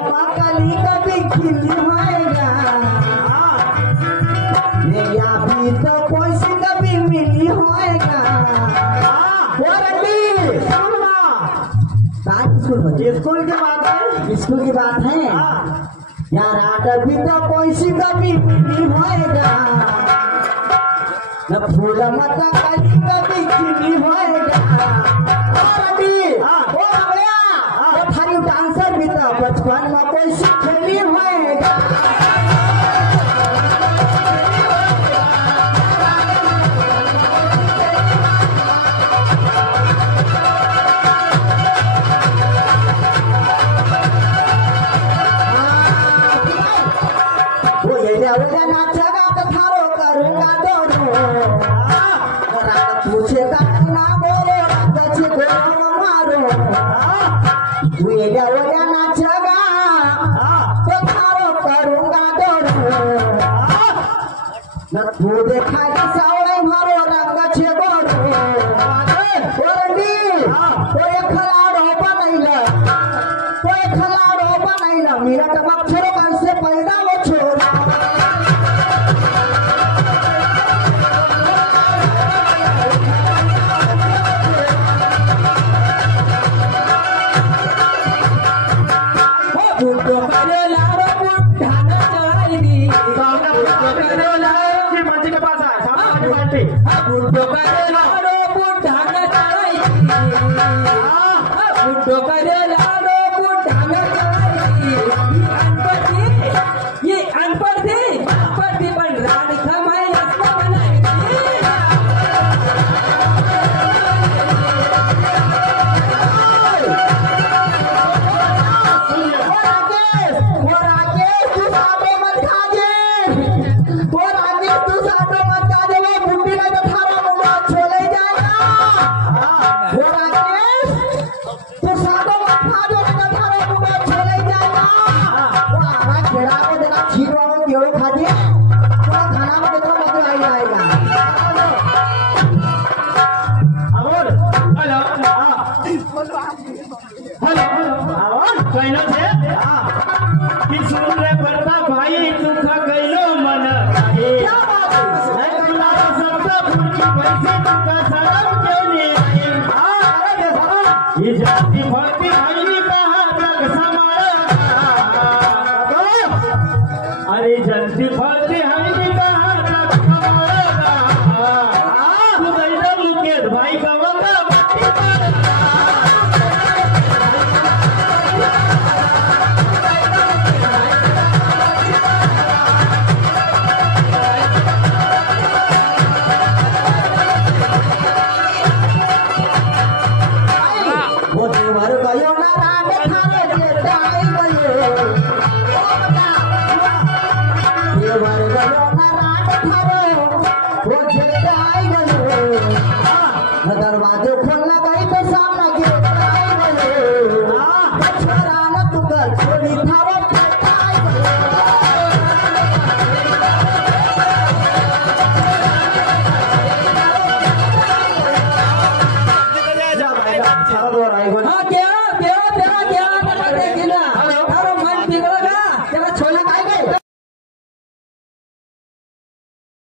कली कभी खिली होएगा या भी तो कोई सी कभी मिली होएगा। स्कूल की बात है, स्कूल की बात है यार। आटा भी तो कोई सी कभी मिली होएगा न फूल मत कली कभी खिली होएगा। थारी डांसर भी तो बचपन में कोई सी खेली होएगा। नाचेगा तो थारो करूंगा दोनों पूछेगा ना बोलो गचे को मारो। ओया नाचेगा तो थारो करूंगा दोनों न तू देखाएगा सावड़े मारो रंग छे गोरो। कोई खिलाड़ो बनैला मेरा टबक छोरो मन से पैदा वो छोरा। ये अनपढ़ थी पर रानी खमाई रास्ता बनाई। भाई दुख गैलो मन पैसे का शरम क्यों नहीं आई।